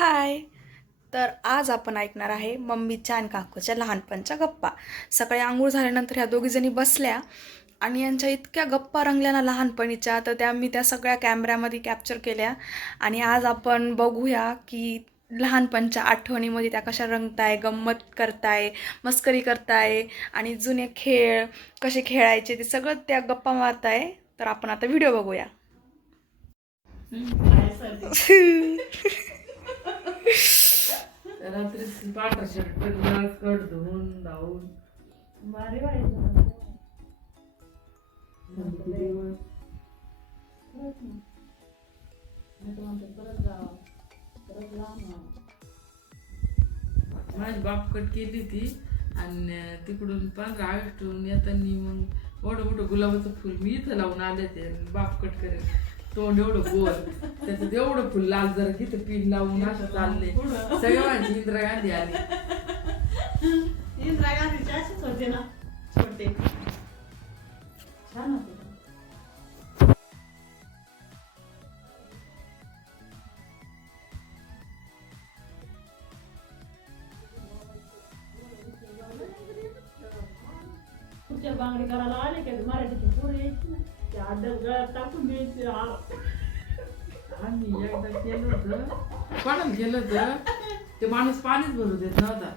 हाय. तर आज आपण ऐकणार आहे मम्मीच्या आणि काकूच्या लहानपणच्या गप्पा. सकाळी आंघोळ झाल्यानंतर ह्या दोघीजणी बसल्या आणि यांच्या इतक्या गप्पा रंगल्या ना लहानपणीच्या, तर मी त्या सगळ्या कॅमेऱ्यामध्ये कॅप्चर केल्या. आणि आज आपण बघूया की लहानपणच्या आठवणीमध्ये त्या कशा रंगताय, गंमत करताय, मस्करी करताय आणि जुने खेळ कसे खेळायचे ते सगळं त्या गप्पा मारताय. तर आपण आता व्हिडिओ बघूया. रात्री पांढरा शर्ट स्कर्ट धुवून धावून भारी माझी बापकट केली ती आणि तिकडून 15 ऑगस्टहून येताना मग एवढं मोठं गुलाबाचं फुल मी इथं लावून आले ते बापकट करेल. तोंड एवढं गोल त्याच्यात एवढं फुल लाल जरा तिथं पिन लावून असं चालले. सगळं माझी इंदिरा गांधी आली. इंदिरा गांधीचे असेच होते ना छोटे, छान होते. पुढच्या बांगडी करायला आले का मराठीची पोरं यायची ना, त्या आड्यात गळ्यात टाकून द्यायची. आम्ही एकदा केलं होतं, कोणाला केलं होतं ते माणूस पाणीच भरू देत नव्हता.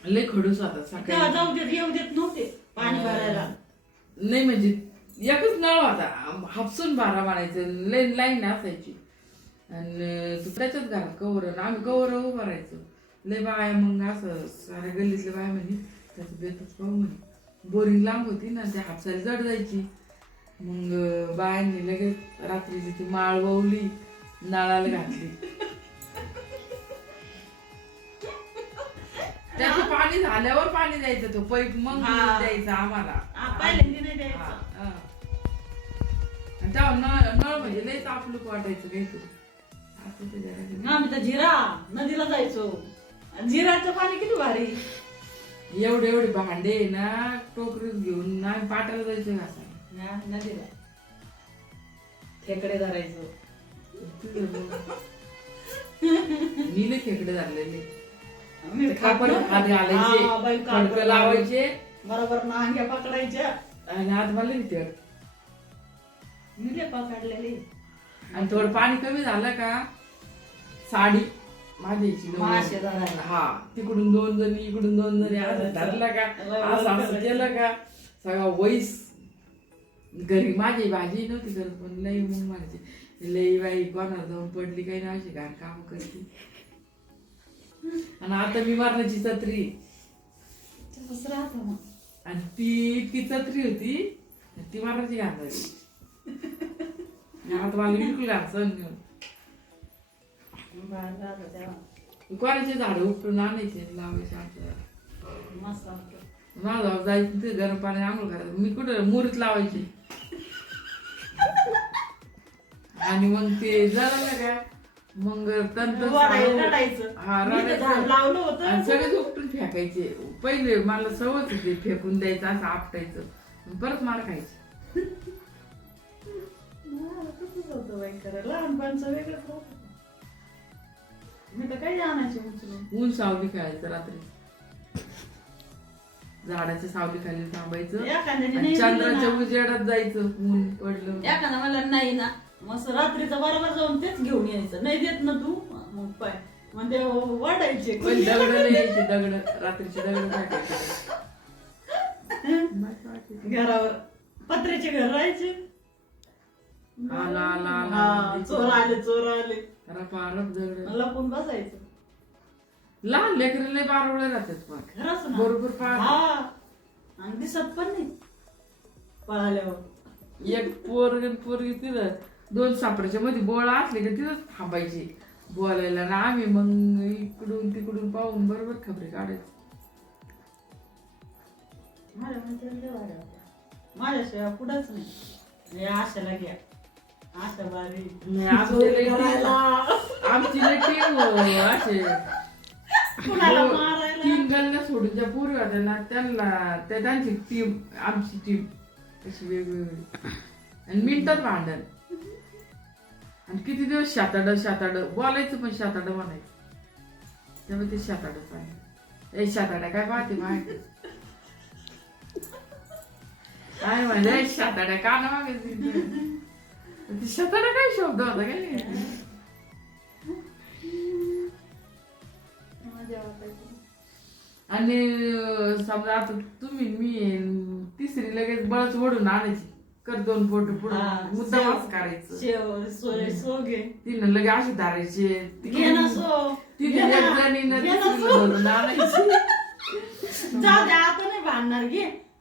लय खडूस होता तेव्हा सकाळी. जाऊ देत येऊ देत नव्हते पाणी भरायला. नाही म्हणजे एकच नळ होता, हापसून बारा मारायचं, लाईन लाईन असायची आणि त्याच्याच घरात कवर आम्ही कवर उभं राहायचो. लय बाया मग असं साऱ्या गल्लीतल्या बाया म्हणे त्याचं बेतच पाहू म्हणे. बोरिंग लांब होती ना, त्या हापसाला जड जायची. मग बायांनी लगेच रात्रीची ती माळ ववली, नळाला घातली. त्याचं पाणी झाल्यावर पाणी द्यायचं, तो पाईप मग द्यायचा आम्हाला. पहिल्यांदा नाही द्यायचं. तेव्हा नळ म्हणजे लयच आपलं वाटायचं काहीतरी. आता ते जरा आम्ही तर जिरा नदीला जायचो. जिराचं पाणी किती भारी. एवढे एवढे भांडे ना टोकरीत घेऊन आम्ही पाटाला जायचो घासायला. नदीला खेकडे धरायचो. नीले खेकडे झालेले आम्ही खापड हात घालायचे, फडकं लावायचे बरोबर नांग्या पकडायच्या. आणि हात मला भीती मिले पकडलेले. आणि थोडं पाणी कमी झालं का साडी माझ्याची मासे धरायला. हा, तिकडून 2 जणी इकडून 2 जणी असं धरला का, असं केलं का सगळा वैस. घरी माझी भाजी नव्हती करत पण लई मग माझी लई बाई कोणाला जाऊन पडली काही ना अशी घाण काम करते. आणि आता मी मारण्याची छत्री तसंच राहतं मग. आणि ती इतकी छत्री होती ती मारायची घालायची. आता मला बिलकुल घालसन बाहेर राहतं तेव्हा. कोणाचे झाडं उपटून आणायचे लावायचे आमच्या. मस्त वाटतं. माझा जायचं ते गरम पाणी आंघोळ करायचं. मी कुठं मुरीत लावायचे आणि मग ते जळलं का मग रडायचं. हा रडायचं लावलं होतं आणि सगळेच उपटून फेकायचे. पहिले मला सवयच होती फेकून द्यायचं, असं आपटायचं परत मार खायचे. तसंच होतं बाई खरं. लहानपणचं वेगळंच होतं. मी तर काही आणायचे उचलून. ऊन सावली खेळायचं रात्री, झाडाच्या सावली खाली थांबायचं एखाद्याने आणि नाही चंद्राच्या दिलं ना. उजेडात जायचं. ऊन पडलं एखादा मला नाही ना मस्त रात्रीचं बरोबर जाऊन तेच घेऊन यायचं. नाही देत ना तू मग पाय म्हणजे वाढायचे. पण दगड नाही यायचे, दगड रात्रीचे दगड टाकायचे. घरावर पत्र्याचे घर राहायचे. आला आला हा, आला चोर आले चोर आले रपारप दगड. लपून बसायचं. लहान लेकरं लय बारवळे राहतात पण खरंच ना. बरोबर पार. हा आणि दिसत पण नाही पळाल्यावर. एक पोरगी तिथं 2 सापड्याच्या मध्ये बोळा असले का तिथंच थांबायची बोलायला ना. आम्ही मग इकडून तिकडून पाहून बरोबर खबरी काढायचं. माझ्याशिवाय पुढंच नाही. आशाला घ्या, आशा बारी. नाही, आमची लय टीम असे कुणाला मारायला. 3 गल्ल्या सोडून ज्या पूर्वी होत्या ना त्यांना त्यांची टीम आमची टीम अशी वेगवेगळी आणि मिनिटात भांडण. आणि किती दिवस शाताड बोलायचं पण शाताड म्हणायचं. त्यामुळे ते शाताड सांगितलं. ए शाताड्या काय पाहते माहिती काय म्हणजे शाताड्या का ना मागे शाताड्या काय शब्द होता काय. आणि समजा आता तुम्ही मी तिसरी लगेच बळच ओढून आणायची कर 2 फोटो पुढे मुद्दामच करायचं. तिनं लगे अशी धारायचे तिने एक जणीनं तिसरीला बोलून आणायची. जाऊ दे आता नाही भांडणार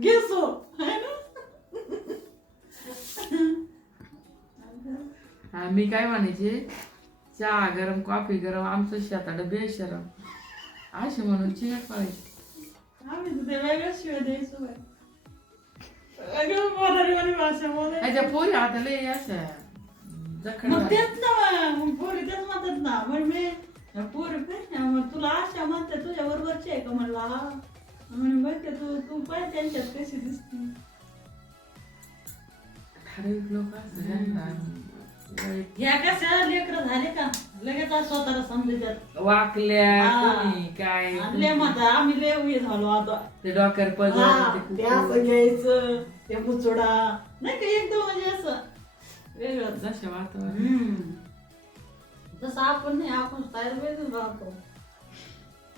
घे सो. हा मी काय म्हणायचे चहा गरम कॉफी गरम आमचं शेताड बेशरम असे म्हणून चिकट पडायचे. आम्ही तुझे वेगळं शिवाय द्यायचो बाय. वेगळं मराठी भाषा बोलायची. त्याच्या पोरी आता लय अशा जखड मग तेच ना मग पोरी तेच म्हणतात ना. पण मी पोरी काय मग तुला आशा म्हणते तुझ्या बरोबरची आहे का म्हणला. म्हणे बघ तू पाय त्यांच्यात कशी दिसते. ठराविक लोक असतात ह्या कशा लेकरं झाले का लगेच स्वतःला समजतात वाकल्या कोणी काय लय म्हणतात आम्ही लय उभे झालो आता. ते डॉक्टर ते पद असं घ्यायचं ते मुचोडा नाही का एकदम म्हणजे असं वेगळं जशा वातावरण. तसं आपण नाही आपण स्टाईल वेगळं राहतो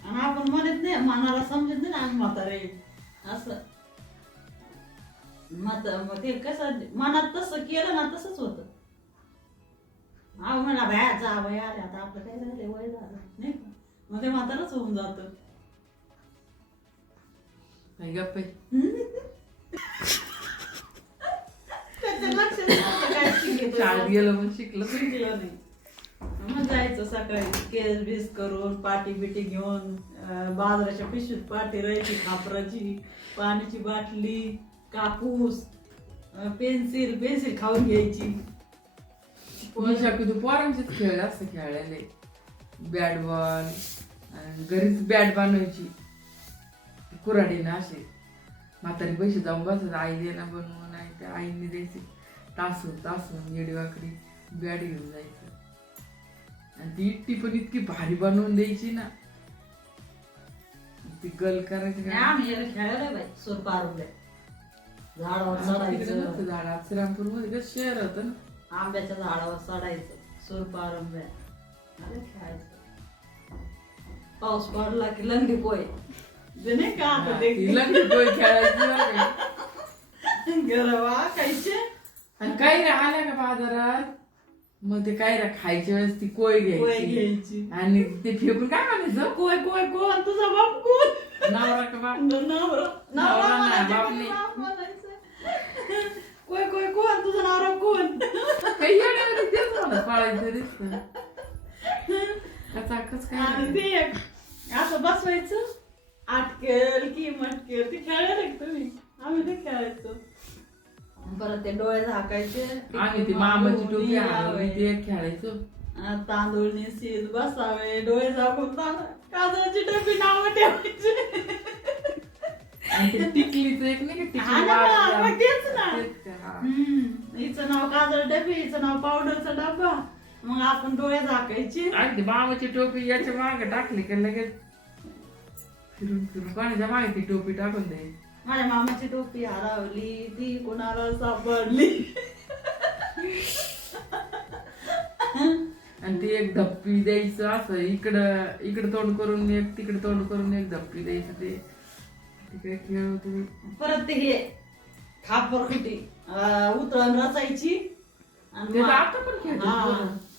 आणि आपण म्हणत नाही मनाला समजत नाही ना आम्ही म्हातारे असं. मग ते कसं मनात तसं केलं ना तसंच होतं. म्हणा बाया जा वय आले आता आपलं काय झालं वय झालं नाही का मग ते म्हातारच होऊन जात. काय गप्प शाळेत गेलं पण शिकलं नाही. मग जायचं सकाळी केस बीस करून पाटी बिटी घेऊन बाजाराच्या पिशवीत पाटी राहायची खापराची पाण्याची बाटली कापूस पेन्सिल खाऊन घ्यायची. शक्यतो पोरांचेच खेळ असं खेळायला बॅट बॉल घरीच बॅट बनवायची कुऱ्हाडीनं असे म्हातारी पैसे जाऊन बसत आई देना बनवून आई त्या आईने द्यायची तासून येडीवाकडी बॅट घेऊन जायचं. आणि ती इट्टी पण इतकी भारी बनवून द्यायची ना ती गल करायची. आम्ही खेळायला बाई सुरपारुल्या झाडावर चढायचं. झाडात श्रीरामपूर मध्ये शहर होतं ना आंब्याच्या झाडावर चढायचं सुरपारंब्या खेळायचं. पाऊस पडला की लंगडी पोय नाही का गरवा खायचे. आणि काही आल्या का बाजारात मग ते काय खायच्या वेळेस ती कोय घ्यायची आणि ते फेकून काय म्हणायचं कोय कोय कोण तुझा बाप कोण नवरा का बाप नवरा बाप नाही कोय कोय कोण तुझा नवरा कोण काही तेच मला पाळायचं दिसत कचाकच काय ते असं बसवायचं आटकेल की मटकेल ते खेळायला तुम्ही आम्ही ते खेळायचो. परत ते डोळे झाकायचे आम्ही ती मामाची टोपी हरवली ते खेळायचो. तांदूळ निसीत बसावे डोळे झाकून काजळची टोपी नाव ठेवायची. आणि ते टिकलीच एक नाही का तेच ना हिचं नाव काजळ डबी हिचं नाव पावडरचा डबा. मग आपण डोळे झाकायचे आणि ती मामाची टोपी याच्या मागे टाकली की लगेच फिरून कोणाच्या मागे ती टोपी टाकून द्यायची. माझ्या मामाची टोपी हरवली ती कोणाला सापडली. आणि ती एक धप्पी द्यायचं असं इकडं तोंड करून एक तिकडे तोंड करून एक धप्पी द्यायचं. ते तिकडे खेळ होते. परत ते हे खापरखुटी उतळण रचायची. आता पण खेळतो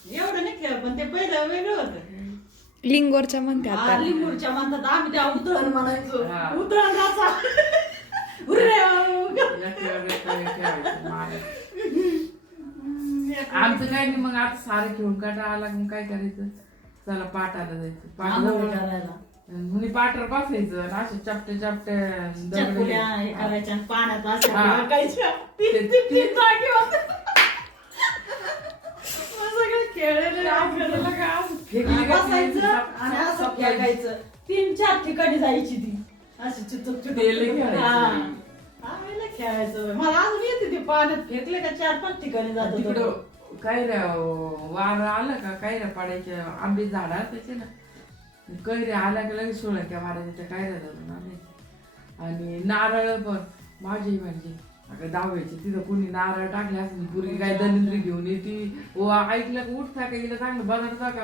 एवढं नाही खेळ पण ते पहिलं वेगळं होतं. लिंगोरच्या म्हणतात लिंबूरच्या म्हणतात आम्ही त्या उतळण म्हणायचो. हा. उतळण रचा आमचं काय नाही. मग आता सारं घेऊन काटा आला मग काय करायचं चला पाटाला जायचं पाठ पाटर बसायचं आणि असे चपटे करायच्या पाण्यात खेळायचं 3-4 ठिकाणी जायची ती अशी चितूक खेळायचं. मला अजून येते ते पाण्यात फेकले का 4-5 ठिकाणी जात. कैऱ्या वार आलं का कैऱ्या पाडायच्या आंबे झाड त्याचे ना कैऱ्या आल्या की लगेच सोळ्या मारायच्या त्या कैऱ्या धरून आणायच्या. आणि नारळ पण माझी म्हणजे अगं दहाव्याची तिथं कोणी नारळ टाकले असं पुरी काय दलिंद्री घेऊन येते व ऐकलं का उठता का गेलं चांगलं बनवता का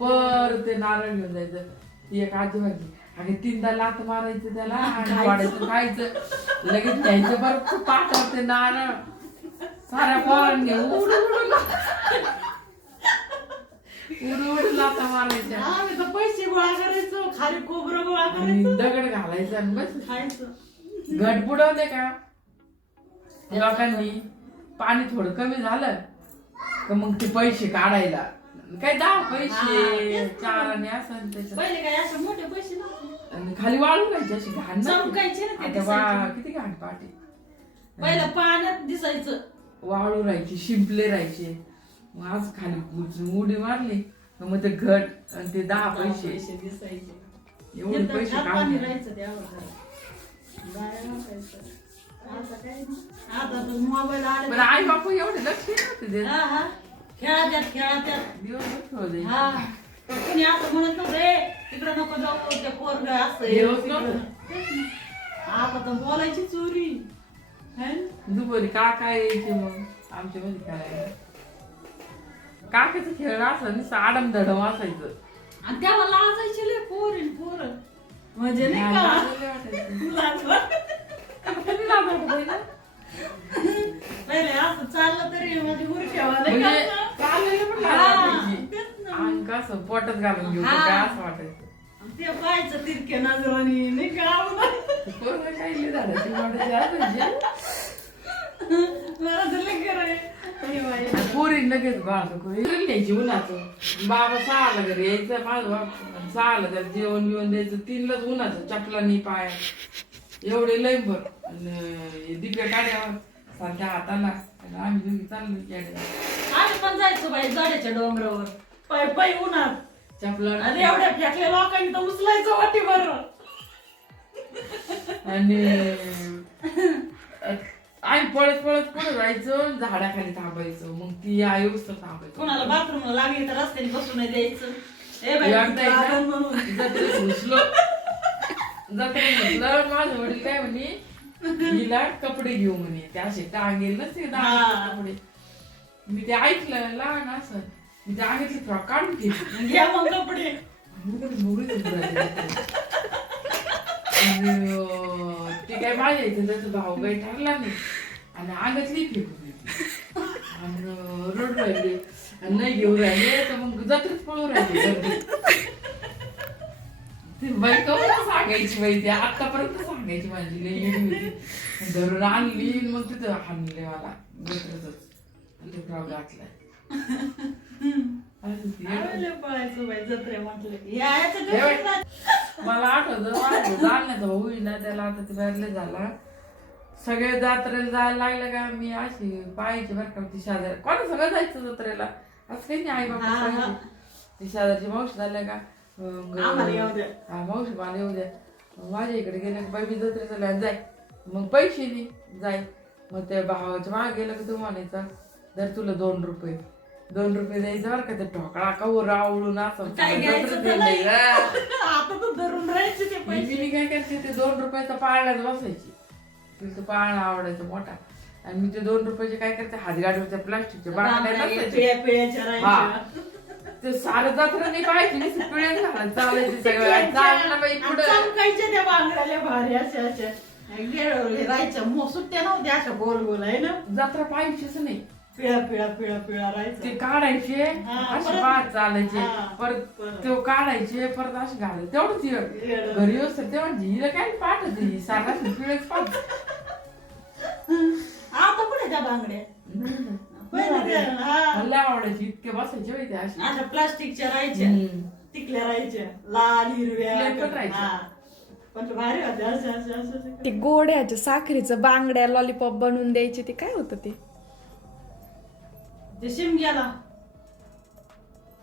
पर ते नारळ घेऊन जायचं. ती एक आजी माझी अगं 3दा लात मारायचं त्याला आणि वाढायचं खायचं लगेच घ्यायचं बरं पाठावर ते नारळ साऱ्या पोरांनी उडून लाता मारायच्या. आम्ही तर पैसे गोळा करायचो खाली खोबरं गोळा आणि करायचो दगड घालायचं आणि बस खायचं. घट बुडवले का लोकांनी पाणी थोडं कमी झालं का मग ते पैसे काढायला काय 10 पैसे 4 आणि असं त्याच्यात पहिले काय असं मोठे पैसे नव्हते. आणि खाली वाळू राहायची अशी घाण चमकायचे ना ते आता दिसायचे. किती घाण पाठी पहिलं पाण्यात दिसायचं. वाळू राहायची शिंपले राहायचे. मग आज खाली उडी मारली का मग ते घट आणि ते 10 पैसे दिसायचे. एवढे पैसे पाणी काढले. राहायचं त्यावर. बाया वाटायचं. आता काय नाही. आता तर मोबाईल आले. पण आई बापू एवढे लक्ष नव्हते देत. हा हा खेळात्यात दिवसभर ठेवले. हा कोणी असं म्हणत नव्हतं रे तिकडं नको जाऊ ते पोरग असं आहे, दिवस तिकडं. नव्हतं. आता तर बोलायची चोरी है ना? दुपारी काका यायचे मग आमच्या मध्ये खेळायला. काकाचा खेळ असं नुसतं आडम धडम असायचं. आणि तेव्हा लाजायचे लय पोर म्हणजे नाही का लाजले वाटायचं. लाजवा. कधी लाजवत नाही ना? पहिले असं चाललं तरी म्हणजे उरक्यावा नाही म्हणजे का? चाललेलं पण हा, लाज वाटायची. तेच ना. अंग असं पोटात घालून घेऊ हा. काय असं वाटायचं. आणि ते पाहायचं तिरक्या नजरानी नाही का ते पोरं काही लई झाडाची वाटायची असायची. मला तर लय कराय पोरी लगेच न्यायची उन्हाचं. बाबा 6ला घरी यायचं माझं बाप 6ला त्याला जेवण बिवण द्यायचं 3लाच उन्हाचं चपलानी पाय एवढे लय भर. आणि दिप्या काढ्यावर सारख्या हाताला आणि आम्ही दोघी चाललो खेड्यावर. आम्ही पण जायचो बाई जाड्याच्या डोंगरावर पाय पाय उन्हात चपला आणि एवढ्या फेकल्या लोकांनी तर उचलायचं वाटी बरं. आणि आम्ही पळत पळत पुढे जायचं झाडाखाली थांबायचं. मग ती आयुष थांबायचं. कोणाला बाथरूमला लागली तर रस्त्याने बसून नाही द्यायचं. ए बाई एकदा एकदा आपण म्हणून जत्रेत घुसलो. जत्रेत घुसलं माझं वडील काय म्हणे हिला कपडे घेऊ म्हणे ते असे टांगेल नसते कपडे. मी ते ऐकलं लहान असं मी ते अंगातले फ्रॉक काढून घेतली. घ्या मग कपडे. ते काय माझ्या इथे त्याचा भाऊ काही ठरला नाही आणि अंगातली फेकून घेतली आणि रड राहिले आणि नाही घेऊन राहिले तर मग जत्रेत पळून राहिले. ती बाई कवर सांगायची बाई ती आतापर्यंत सांगायची माझी लई येडी होती. धरून आणली मग तिथं हाणले मला जत्रेतच आणि ते फ्रॉक घातलाय. आवडलं पळायचं बाई जत्रे म्हटलं यायचं टेन्शन नाही. मला आठवतं जाण्याचा भाऊ ना त्याला आता ते बॅरले झाला. सगळे जत्रेला जायला लागले का मी अशी पाहायची बरं का ती शेजारी कोणा सगळं जायचं जत्रेला असं काही नाही आई बाबा. ती शेजारची मावशी झाल्या का आम्हाला येऊ द्या. हा मावशी मला येऊ द्या. माझ्या इकडे गेले बाई मी जत्रेचा लॅन जाय मग पैसे दे जाय. मग त्या भावाच्या मागे गेलं का तू म्हणायचा जर तुला 2 रुपये द्यायचं बरं का ते ठोकळा का रावळून असं काय घ्यायचं तर नाही. आता तर धरून राहायचे ते पैसे. मी काय करते ते 2 रुपयाचा पाळण्यात बसायची. तिला तो पाळणा आवडायचा मोठा आणि मी ते 2 रुपयाचे काय करते हातगाडीवरच्या प्लास्टिकच्या बाटल्या नसायच्या. पिळ्याच्या राहायच्या. ते सारं जत्रा नाही पाहायची नाही पिळ्या घालत चालायची सगळं चाललं बाई पुढं. चमकायच्या त्या बांगड्याल्या भारी अशा अशा गिळवले राहायच्या सुट्ट्या नव्हत्या अशा गोल गोल आहे ना. जत्रा पाहायचीच नाही. पिळा राहायचं. ते काढायचे हा, असे परत- पाहत चालायचे हा, परत परत. तो काढायचे परत असे घालायचे तेवढंच येडं. घरी असतं ते म्हणजे हिला काय पाठत सारा पिळच पाहत. आता कुठे त्या बांगड्या पहिलं ते, हा. मला आवडायची इतके बसायचे बाई ते असे. अशा प्लास्टिकच्या राहायच्या टिकल्या राहायच्या लाल हिरव्या Plain पण राहायच्या. हा. पण भारी होत्या अशा अशा अशा ते गोड्याच्या साखरेचं बांगड्या लॉलीपॉप बनवून द्यायचे ते काय होतं ते शिमग्याला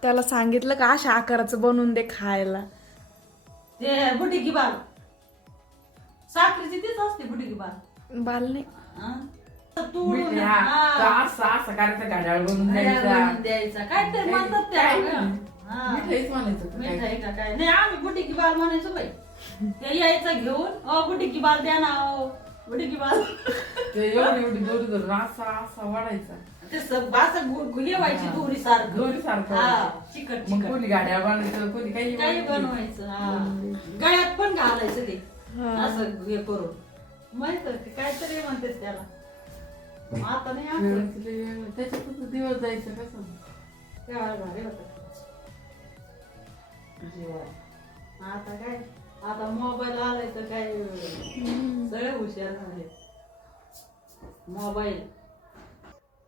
त्याला सांगितलं का अशा आकाराचं बनवून दे खायला. ते बुटिकी बाल साखरेची तीच असते बुटिकी बाल. बाल नाही हा? तोडून मीठ, हा, तर असं असं करायचं घड्याळ बनवून द्यायचा. द्यायचा काय ते म्हणतात काय त्याला नाही. हा. मिठाईच म्हणायचं का मिठाई काय? का काय नाही आम्ही बुटी की बाल म्हणायचो बाई ते यायचं घेऊन बुटी की बाल द्या ना बुटी की बाल ते एवढी एवढी दोरी धरून असा असा वाढायचा. ते असं गुलिवायची दोरी सारखं दोरी सारखं हा व्हायचं. चिकट मग चिकट कोणी गाड्या बनवायचं कोणी काही काही बनवायचं. बनवायचं हा गळ्यात पण घालायचं ते असं हे करून माहित काहीतरी म्हणते त्याला आता नाही आठवत. वेगळंच लय वेगळं. त्याच्यातच दिवस जायचं कसं. तेव्हा भारी होतं. आता काय आता मोबाईल आलाय तर काय सगळे हुशार झाले मोबाईल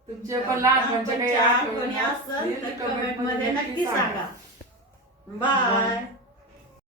तुमच्या पण लहानपणच्या काही आठवणी आठवणी असेल तर असतील कमेंट मध्ये नक्की सांगा बाय.